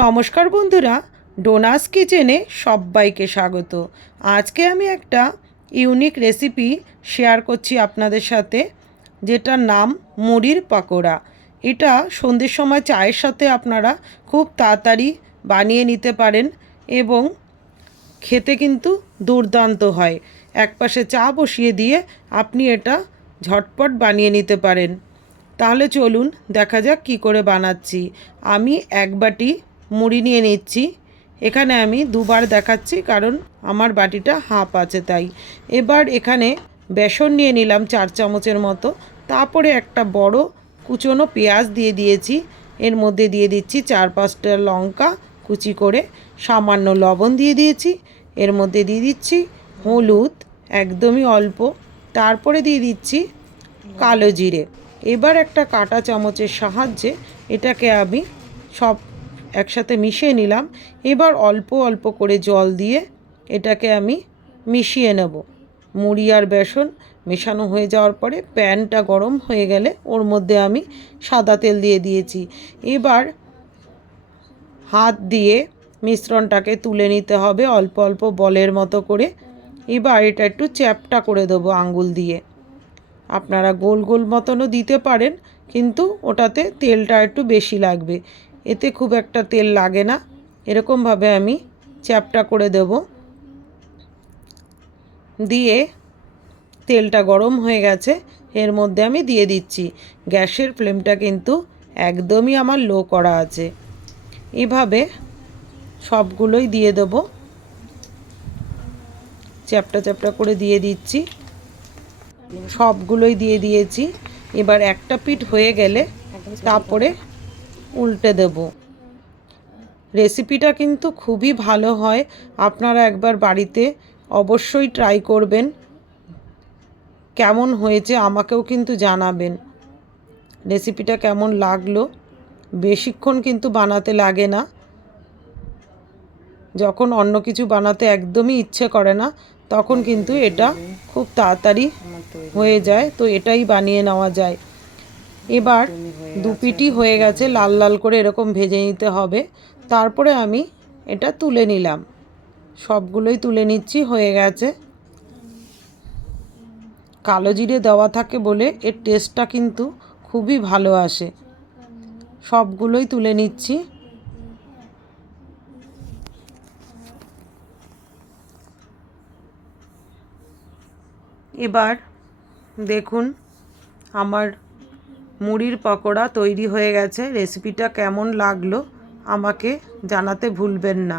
নমস্কার বন্ধুরা ডোনাস কিচেনে সবাইকে স্বাগত। আজকে আমি একটা ইউনিক রেসিপি শেয়ার করছি আপনাদের সাথে, যেটার নাম মুড়ির পাকোড়া। এটা সন্ধ্যের সময় চায়ের সাথে আপনারা খুব তাড়াতাড়ি বানিয়ে নিতে পারেন এবং খেতে কিন্তু দুর্দান্ত হয়। একপাশে চা বসিয়ে দিয়ে আপনি এটা ঝটপট বানিয়ে নিতে পারেন। তাহলে চলুন দেখা যাক কি করে বানাচ্ছি। আমি এক বাটি মুড়ি নিয়ে নিচ্ছি। এখানে আমি দুবার দেখাচ্ছি, কারণ আমার বাটিটা হাফ আছে তাই। এবার এখানে বেসন নিয়ে নিলাম চার চামচের মতো। তারপরে একটা বড় কুচনো পেঁয়াজ দিয়ে দিয়েছি। এর মধ্যে দিয়ে দিচ্ছি চার পাঁচটা লঙ্কা কুচি করে। সামান্য লবণ দিয়ে দিয়েছি। এর মধ্যে দিয়ে দিচ্ছি হলুদ, একদমই অল্প। তারপরে দিয়ে দিচ্ছি কালো জিরে। এবার একটা কাঁটা চামচের সাহায্যে এটাকে আমি সব একসাথে মিশিয়ে নিলাম। এবার অল্প অল্প করে জল দিয়ে এটাকে আমি মিশিয়ে নেব। মুড়ি আর বেসন মেশানো হয়ে যাওয়ার পরে প্যানটা গরম হয়ে গেলে ওর মধ্যে আমি সাদা তেল দিয়ে দিয়েছি। এবার হাত দিয়ে মিশ্রণটাকে তুলে নিতে হবে অল্প অল্প বলের মতো করে। এবার এটা একটু চ্যাপটা করে দেবো আঙ্গুল দিয়ে। আপনারা গোল গোল মতনও দিতে পারেন, কিন্তু ওটাতে তেলটা একটু বেশি লাগবে। এতে খুব একটা তেল লাগে না। এরকমভাবে আমি চ্যাপটা করে দেব। দিয়ে তেলটা গরম হয়ে গেছে, এর মধ্যে আমি দিয়ে দিচ্ছি। গ্যাসের ফ্লেমটা কিন্তু একদমই আমার লো করা আছে। এভাবে সবগুলোই দিয়ে দেবো। চ্যাপটা চ্যাপটা করে দিয়ে দিচ্ছি। সবগুলোই দিয়ে দিয়েছি। এবার একটা পিঠ হয়ে গেলে তারপরে উল্টে দেব। রেসিপিটা কিন্তু খুবই ভালো হয়। আপনারা একবার বাড়িতে অবশ্যই ট্রাই করবেন। কেমন হয়েছে আমাকেও কিন্তু জানাবেন। রেসিপিটা কেমন লাগল? বেশিক্ষণ কিন্তু বানাতে লাগে না। যখন অন্য কিছু বানাতে একদমই ইচ্ছে করে না, তখন কিন্তু এটা খুব তাড়াতাড়ি হয়ে যায়। তো এটাই বানিয়ে নেওয়া যায়। এবার দুপিটি হয়ে গেছে লাল লাল করে এরকম ভেজে নিতে হবে। তারপরে আমি এটা তুলে নিলাম। সবগুলোই তুলে নিচ্ছি হয়ে গেছে। কালো জিরে দেওয়া থাকে বলে এর টেস্টটা কিন্তু খুবই ভালো আসে। সবগুলোই তুলে নিচ্ছি। এবার দেখুন আমার মুড়ির পকোড়া তৈরি হয়ে গেছে। রেসিপিটা কেমন লাগল আমাকে জানাতে ভুলবেন না।